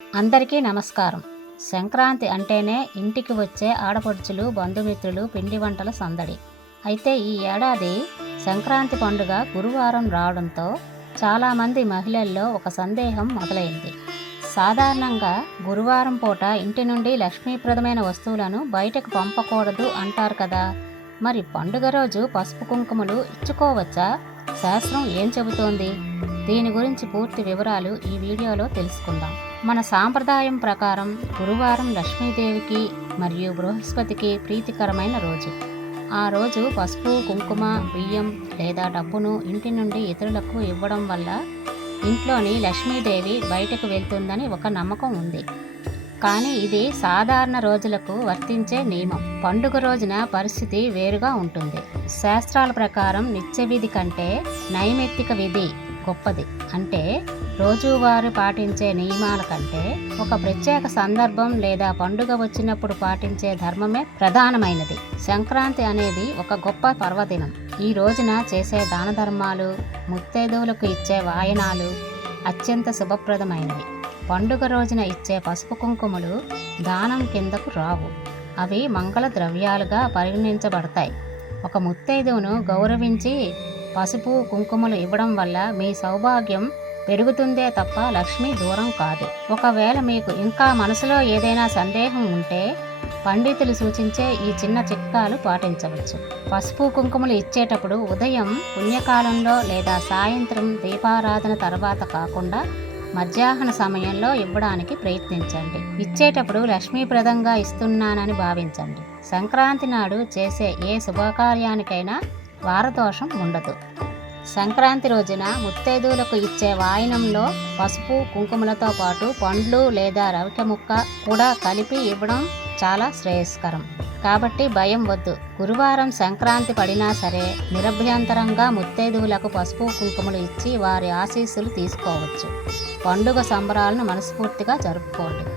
అందరికీ నమస్కారం. సంక్రాంతి అంటేనే ఇంటికి వచ్చే ఆడపడుచులు, బంధుమిత్రులు, పిండి వంటల సందడి. అయితే ఈ ఏడాది సంక్రాంతి పండుగ గురువారం రావడంతో చాలామంది మహిళల్లో ఒక సందేహం మొదలైంది. సాధారణంగా గురువారం పూట ఇంటి నుండి లక్ష్మీప్రదమైన వస్తువులను బయటకు పంపకూడదు అంటారు కదా. మరి పండుగ రోజు పసుపు కుంకుమలు ఇచ్చుకోవచ్చా? శాస్త్రం ఏం చెబుతోంది? దీని గురించి పూర్తి వివరాలు ఈ వీడియోలో తెలుసుకుందాం. మన సాంప్రదాయం ప్రకారం గురువారం లక్ష్మీదేవికి మరియు బృహస్పతికి ప్రీతికరమైన రోజు. ఆ రోజు పసుపు, కుంకుమ, బియ్యం లేదా డబ్బును ఇంటి నుండి ఇతరులకు ఇవ్వడం వల్ల ఇంట్లోని లక్ష్మీదేవి బయటకు వెళ్తుందని ఒక నమ్మకం ఉంది. కానీ ఇది సాధారణ రోజులకు వర్తించే నియమం. పండుగ రోజున పరిస్థితి వేరుగా ఉంటుంది. శాస్త్రాల ప్రకారం నిత్య విధి కంటే నైమిత్తిక విధి గొప్పది. అంటే రోజువారీ పాటించే నియమాల కంటే ఒక ప్రత్యేక సందర్భం లేదా పండుగ వచ్చినప్పుడు పాటించే ధర్మమే ప్రధానమైనది. సంక్రాంతి అనేది ఒక గొప్ప పర్వదినం. ఈ రోజున చేసే దాన ధర్మాలు, ముత్తైదువులకు ఇచ్చే వాయనాలు అత్యంత శుభప్రదమైనవి. పండుగ రోజున ఇచ్చే పసుపు కుంకుమలు దానం కిందకు రావు. అవి మంగళ ద్రవ్యాలుగా పరిగణించబడతాయి. ఒక ముత్తైదువును గౌరవించి పసుపు కుంకుమలు ఇవ్వడం వల్ల మీ సౌభాగ్యం పెరుగుతుందే తప్ప లక్ష్మి దూరం కాదు. ఒకవేళ మీకు ఇంకా మనసులో ఏదైనా సందేహం ఉంటే పండితులు సూచించే ఈ చిన్న చిట్కాలు పాటించవచ్చు. పసుపు కుంకుమలు ఇచ్చేటప్పుడు ఉదయం పుణ్యకాలంలో లేదా సాయంత్రం దీపారాధన తర్వాత కాకుండా మధ్యాహ్న సమయంలో ఇవ్వడానికి ప్రయత్నించండి. ఇచ్చేటప్పుడు లక్ష్మీప్రదంగా ఇస్తున్నానని భావించండి. సంక్రాంతి నాడు చేసే ఏ శుభకార్యానికైనా వారదోషం ఉండదు. సంక్రాంతి రోజున ముత్తైదువులకు ఇచ్చే వాయనంలో పసుపు కుంకుమలతో పాటు పండ్లు లేదా రవికె ముక్క కూడా కలిపి ఇవ్వడం చాలా శ్రేయస్కరం. కాబట్టి భయం వద్దు. గురువారం సంక్రాంతి పడినా సరే నిరభ్యంతరంగా ముత్తైదువులకు పసుపు కుంకుమలు ఇచ్చి వారి ఆశీస్సులు తీసుకోవచ్చు. పండుగ సంబరాలను మనస్ఫూర్తిగా జరుపుకోండి.